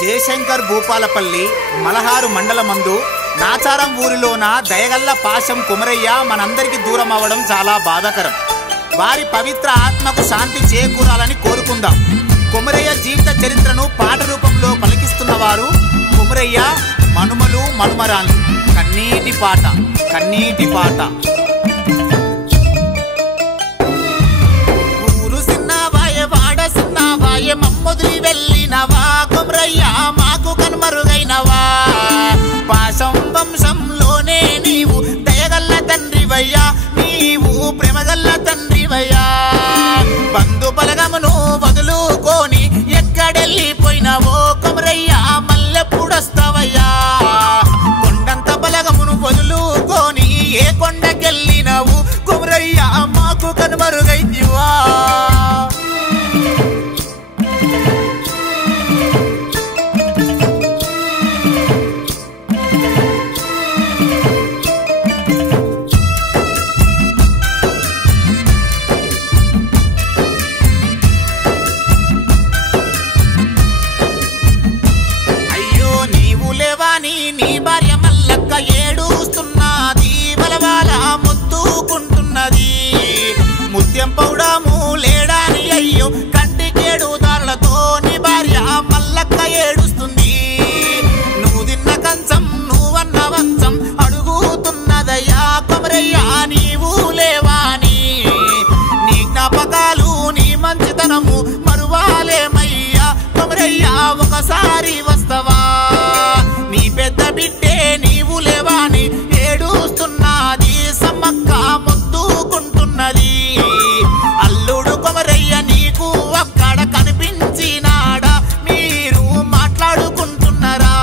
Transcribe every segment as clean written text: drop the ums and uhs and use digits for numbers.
జయశంకర్ భూపాలపల్లి మలహారు మండలమందు నాచారం ఊరిలోన దయగల్ల పాశం కుమరయ్య మనందరికీ దూరం అవ్వడం చాలా బాధాకరం. వారి పవిత్ర ఆత్మకు శాంతి చేకూరాలని కోరుకుందాం. కుమరయ్య జీవిత చరిత్రను పాట రూపంలో పలికిస్తున్నవారు కుమరయ్య మనుమలు మనుమరాళ్ళు. కన్నీటి పాట, కన్నీటి పాట. ఊరు సిన్నవాయ వాడ సిన్నవాయ మమ్మొదిలి వెళ్ళినవా కుమరయ్య మాకు కనుమరుగైనవా. పాశం వంశంలోనే నీవు దయగల్ల తండ్రివయ్యా, నీవు ప్రేమగల్ల తండ్రివయ్యా. బంధు బలగమును వదులుకొని ఎక్కడెళ్ళిపోయినావో కుమరయ్య మల్లెప్పుడొస్తావయ్యా. కొండంత బలగమును వదులుకొని ఏ కొండకెళ్ళినావు కుమరయ్య మాకు కనుమరుగైతివా. నీ భార్య మల్లక్క ఏడుస్తున్నది, బలవాల మొత్తుకుంటున్నది. ముత్యం పౌడము లేడాని అయ్యో కంటికేడు దారులతో నీ భార్య మల్లక్క ఏడుస్తుంది. నువ్వు తిన్న కంచం నువ్వన్న వంచం అడుగుతున్నదయ్యా కుమరయ్య నీవు లేవాని. నీ జ్ఞాపకాలు నీ మంచితనము మరువాలేమయ్యా కుమరయ్య ఒకసారి వస్తవా. నీ పెద్ద బిడ్డే నీవు లేవాని ఏడుస్తున్నది, సమ్మక్క మొత్తుకుంటున్నది. అల్లుడు కుమరయ్య నీకు అక్కడ కనిపించినాడా, మీరు మాట్లాడుకుంటున్నారా.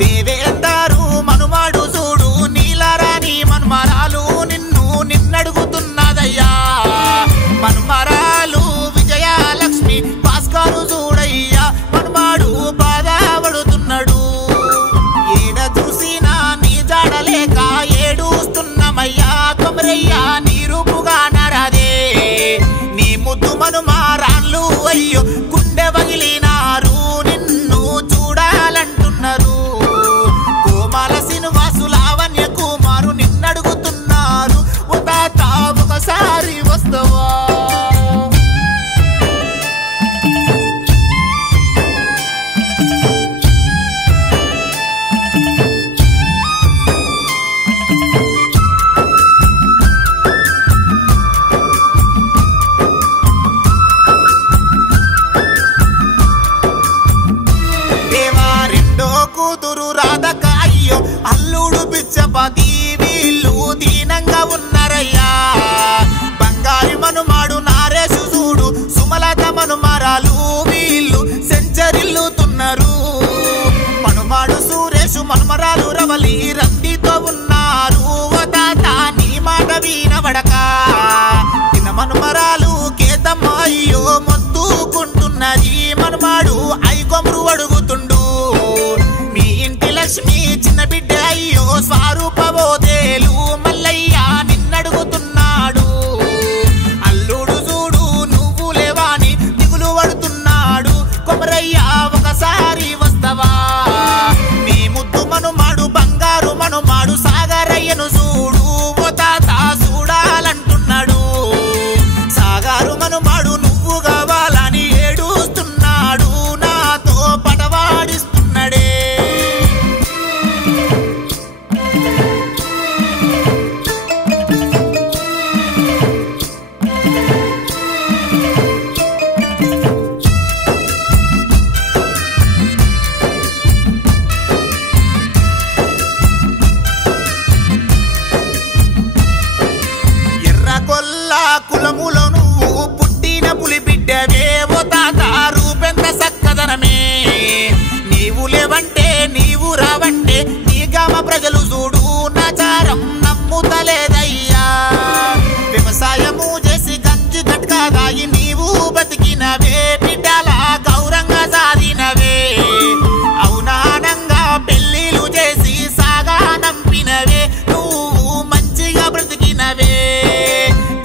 దేవేందరు మనుమాడు చూడు నీలారాని మనుమరాలు నిన్నడుగుతున్నదయ్యా. మనుమరాలు విజయలక్ష్మి భాస్కరు చూడయ్యా మనుమాడు బాధపడుతున్నాడు. చూసినా నీ జాడలేక ఏడుస్తున్నమయ్యా కుమరయ్య నీ రూపుగా నరదే. నీ ముద్దు మనుమారాళ్ళు అయ్యో గుండె పగిలినారు, నిన్ను చూడాలంటున్నారు. కోమాల శ్రీనివాసు లావణ్య కుమారు నిన్నడుగుతున్నారు, ఓ తాత ఒకసారి వస్తావా. కూతురు రాధక అయ్యో అల్లుడు పిచ్చపతి వీళ్ళు దీనంగా ఉన్నారయ్యా. బంగారి మనుమాడు నారేసు చూడు సుమలత మనుమరాలు వీళ్ళు సెంచరిల్లుతున్నారు. మనుమాడు సురేషు మనుమరాలు రవలి రందితో ఉన్నారు, ఓ తాత నీ మాట వినబడక. చిన్న మనుమరాలు కేతమ్మ అయ్యో మొత్తుకుంటున్నది, మనుమాడు ఐకొమ్రు అడుగుతుండు. మీ ఇంటి లక్ష్మి చిన్న బిడ్డ అయ్యో స్వరూపబోదేలు మల్లయ్య నిన్నడుగుతున్నాడు. అల్లుడు చూడు నువ్వు లేవాని దిగులు పడుతున్నాడు, కుమరయ్య ఒకసారి వస్తవా. నీ ముద్దు మనుమాడు బంగారు మనుమాడు సాగరయ్యను చూడు, ఓ తాత చూడాలంటున్నాడు. సాగారు మనుమాడు నువ్వు కావాలని ఏడుస్తున్నాడు, నాతో పటవాడిస్తున్నాడే. ఎర్రగొల్ల కులములో నువ్వు పుట్టిన పులి బిడ్డవే, ఓ తాత రూపెంత సక్కదనమే. నీవు లేవంటే నీవు రావంటే నీ గ్రామ ప్రజలు చూడు నాచారం నమ్ముతలేదయ్యా. వ్యవసాయము చేసి గంజి గట్కాదాయి నీవు బతికినవే, బిడ్డల గౌరంగా సాధినవే. అవునానంగా పెళ్లిలు చేసి సాగా నంపినవే, నువ్వు మంచిగా బ్రతికినవే.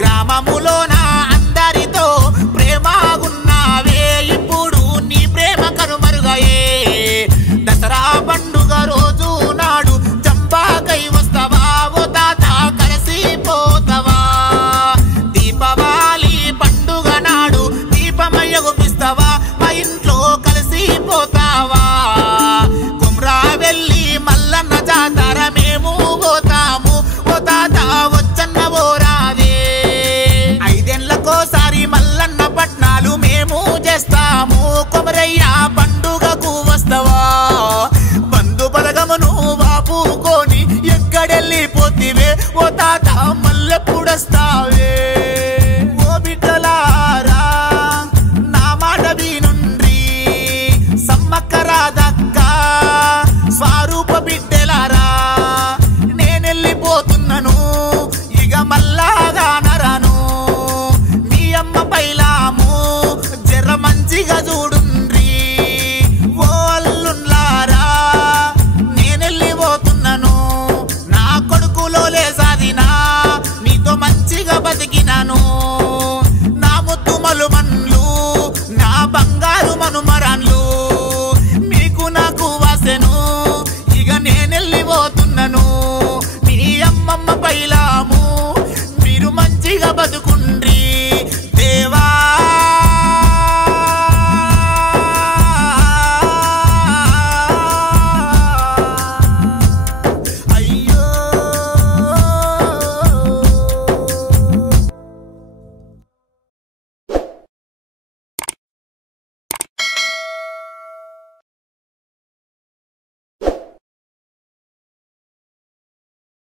గ్రామములోన అందరితో ప్రేమగున్నావే, ఇప్పుడు నీ ప్రేమ కనుమరుగాయే. కొమరయ్య పండుగకు వస్తవా బంధు బలగమును బాపుకొని ఎక్కడెళ్ళిపోతివే ఓ తాత మల్లెప్పుడొస్తావే ఓ బిడ్డలారా నా మాట వినుండ్రి సమ్మక్క రాధక్క స్వరూప బిడ్డలారా నేనెళ్ళిపోతున్నాను ఇక మల్లాగా నరాను మీ అమ్మ పైలాము జర మంచిగా చూడుండ్రి ఓ అల్లున్లారా నేనెళ్ళిపోతున్నాను నా కొడుకులో లేసాదినా నీతో మంచిగా బతికినాను నా ముద్దు మలుమన్లు నా బంగారు మనుమరాన్లు మీకు నాకు వాసెను ఇక నేనెళ్ళిపోతున్నాను మీ అమ్మమ్మ పైలాము మీరు మంచిగా బతుకు